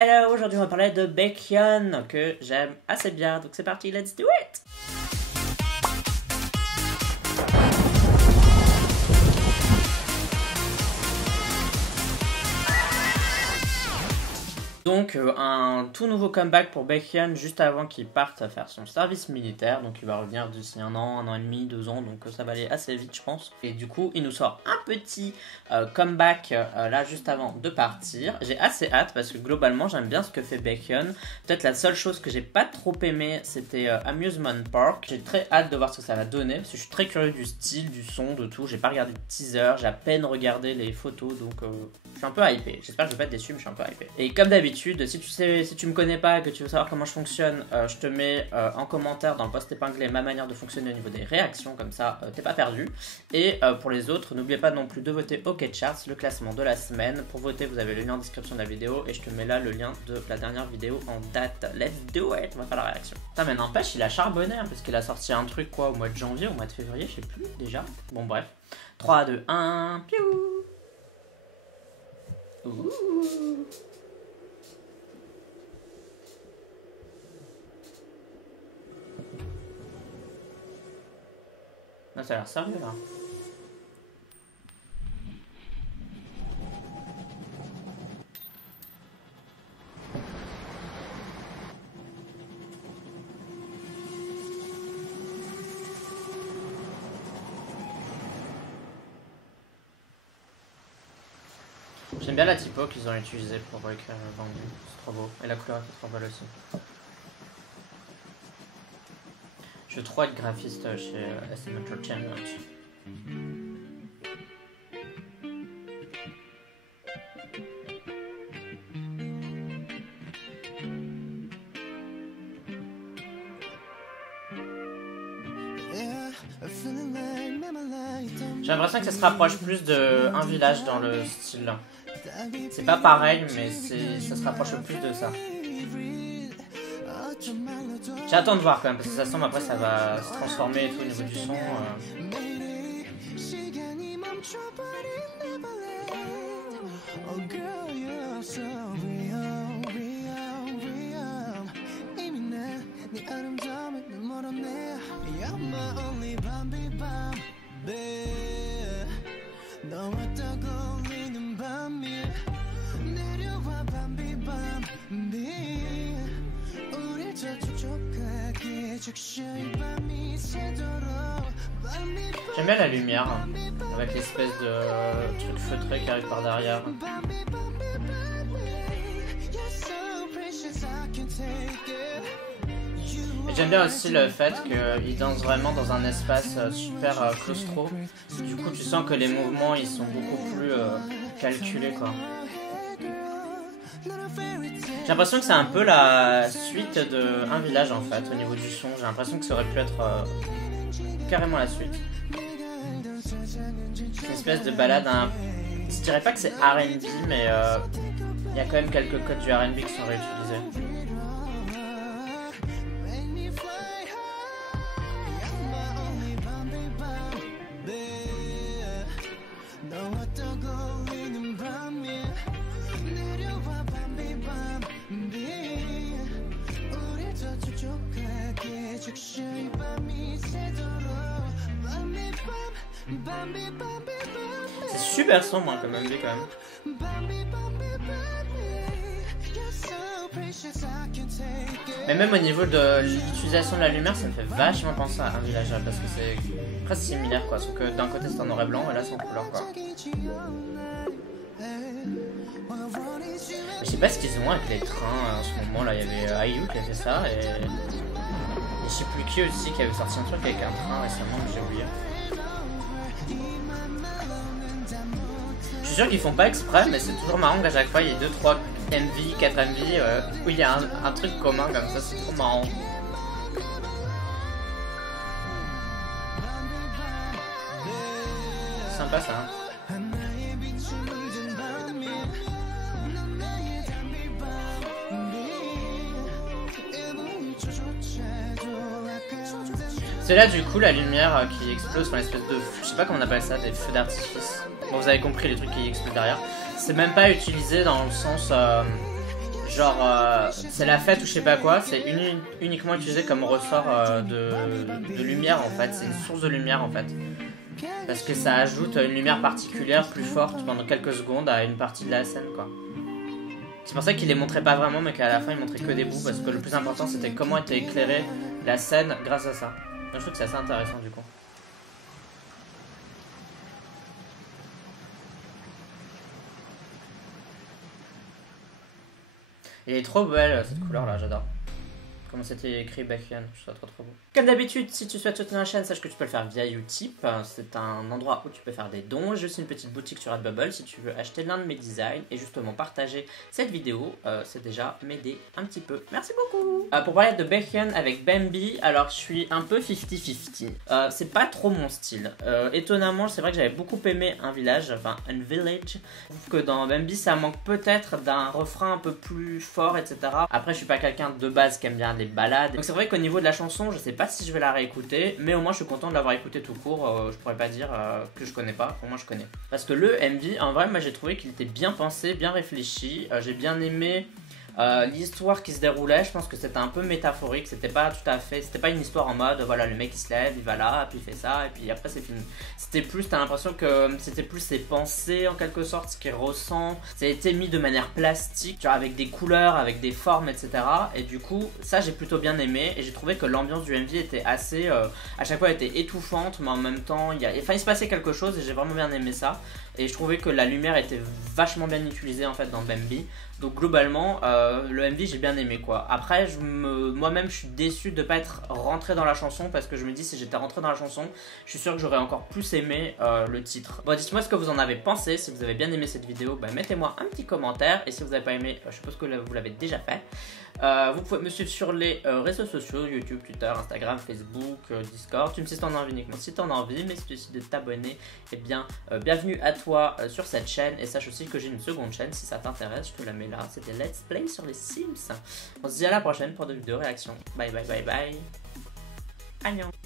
Alors aujourd'hui on va parler de Baekhyun que j'aime assez bien, donc c'est parti, let's do it! Donc un tout nouveau comeback pour Baekhyun juste avant qu'il parte à faire son service militaire. Donc il va revenir d'ici un an et demi, 2 ans, donc ça va aller assez vite je pense. Et du coup il nous sort un petit comeback là juste avant de partir. J'ai assez hâte parce que globalement j'aime bien ce que fait Baekhyun. Peut-être la seule chose que j'ai pas trop aimé c'était Amusement Park. J'ai très hâte de voir ce que ça va donner parce que je suis très curieux du style, du son, de tout. J'ai pas regardé de teaser, j'ai à peine regardé les photos, donc je suis un peu hypé. J'espère que je vais pas être déçu, mais je suis un peu hypé. Et comme d'habitude, si tu me connais pas et que tu veux savoir comment je fonctionne, je te mets en commentaire dans le post épinglé ma manière de fonctionner au niveau des réactions, comme ça t'es pas perdu. Et pour les autres, n'oubliez pas non plus de voter OK Charts, le classement de la semaine. Pour voter, vous avez le lien en description de la vidéo et je te mets là le lien de la dernière vidéo en date. Let's do it, on va faire la réaction. Putain, mais n'empêche, il a charbonné hein, parce qu'il a sorti un truc quoi au mois de janvier, au mois de février, je sais plus déjà. Bon bref, 3, 2, 1, piou. Ouh. Ah, ça a l'air sérieux là. J'aime bien la typo qu'ils ont utilisée pour écrire vendu, c'est trop beau. Et la couleur est trop belle aussi. Je veux trop être graphiste chez SM Entertainment. J'ai l'impression que ça se rapproche plus de Un Village dans le style. C'est pas pareil, mais ça se rapproche le plus de ça. J'attends de voir quand même, parce que ça semble après ça va se transformer et tout au niveau du son. J'aime bien la lumière, avec l'espèce de truc feutré qui arrive par derrière. Et j'aime bien aussi le fait qu'il danse vraiment dans un espace super claustro. Du coup tu sens que les mouvements ils sont beaucoup plus calculés quoi. J'ai l'impression que c'est un peu la suite de Un Village en fait au niveau du son. J'ai l'impression que ça aurait pu être carrément la suite. Une espèce de balade, je dirais pas que c'est R&B mais il y a quand même quelques codes du R&B qui sont réutilisés. C'est super sombre hein, comme MV quand même. Mais même au niveau de l'utilisation de la lumière, ça me fait vachement penser à Un Village parce que c'est presque similaire quoi, sauf que d'un côté c'est en noir et blanc et là c'est en couleur quoi. Je sais pas ce qu'ils ont avec les trains en ce moment là, il y avait IU qui a fait ça et je sais plus qui aussi qui avait sorti un truc avec un train récemment que j'ai oublié. Je suis sûr qu'ils font pas exprès mais c'est toujours marrant qu'à chaque fois il y ait 2-3 MV, 4 MV où il y a un truc commun comme ça, c'est trop marrant. C'est sympa ça hein. C'est là du coup la lumière qui explose, enfin l'espèce de, je sais pas comment on appelle ça, des feux d'artifice. Bon, vous avez compris les trucs qui explosent derrière. C'est même pas utilisé dans le sens genre c'est la fête ou je sais pas quoi, c'est uniquement utilisé comme ressort de lumière en fait, c'est une source de lumière en fait. Parce que ça ajoute une lumière particulière plus forte pendant quelques secondes à une partie de la scène quoi. C'est pour ça qu'il les montrait pas vraiment mais qu'à la fin il montrait que des bouts parce que le plus important c'était comment était éclairée la scène grâce à ça. Donc, je trouve que c'est assez intéressant du coup. Elle est trop belle cette couleur là, j'adore. Comment c'était écrit Baekhyun, je trouve ça trop beau. Comme d'habitude, si tu souhaites soutenir la chaîne, sache que tu peux le faire via Utip. C'est un endroit où tu peux faire des dons. J'ai aussi une petite boutique sur Redbubble si tu veux acheter l'un de mes designs et justement partager cette vidéo. C'est déjà m'aider un petit peu. Merci beaucoup. Pour parler de Baekhyun avec Bambi, alors je suis un peu 50-50. C'est pas trop mon style. Étonnamment, c'est vrai que j'avais beaucoup aimé Un Village. Je trouve que dans Bambi, ça manque peut-être d'un refrain un peu plus fort, etc. Après, je suis pas quelqu'un de base qui aime bien les balades. Donc c'est vrai qu'au niveau de la chanson, je sais pas si je vais la réécouter, mais au moins je suis content de l'avoir écouté tout court. Je pourrais pas dire que je connais pas, au moins je connais. Parce que le MV, en vrai, moi j'ai trouvé qu'il était bien pensé, bien réfléchi. J'ai bien aimé l'histoire qui se déroulait. Je pense que c'était un peu métaphorique, c'était pas tout à fait, c'était pas une histoire en mode voilà le mec il se lève, il va là, puis il fait ça, et puis après c'est fini. C'était plus, t'as l'impression que c'était plus ses pensées en quelque sorte, ce qu'il ressent. Ça a été mis de manière plastique, genre avec des couleurs, avec des formes, etc. Et du coup, ça j'ai plutôt bien aimé, et j'ai trouvé que l'ambiance du MV était assez, à chaque fois elle était étouffante, mais en même temps, il se passait quelque chose, et j'ai vraiment bien aimé ça. Et je trouvais que la lumière était vachement bien utilisée en fait dans Bambi. Donc globalement, le MV j'ai bien aimé quoi. Après, moi-même je suis déçu de ne pas être rentré dans la chanson parce que je me dis si j'étais rentré dans la chanson, je suis sûr que j'aurais encore plus aimé le titre. Bon, dites-moi ce que vous en avez pensé. Si vous avez bien aimé cette vidéo, bah, mettez-moi un petit commentaire. Et si vous n'avez pas aimé, je suppose que vous l'avez déjà fait. Vous pouvez me suivre sur les réseaux sociaux, YouTube, Twitter, Instagram, Facebook, Discord. Tu me dis si t'en as envie uniquement si t'en as envie, mais si tu décides de t'abonner, eh bien bienvenue à toi sur cette chaîne. Et sache aussi que j'ai une seconde chaîne si ça t'intéresse, je te la mets là. C'était Let's Play sur les Sims. On se dit à la prochaine pour de vidéos réactions. Bye bye bye bye. Annyeong.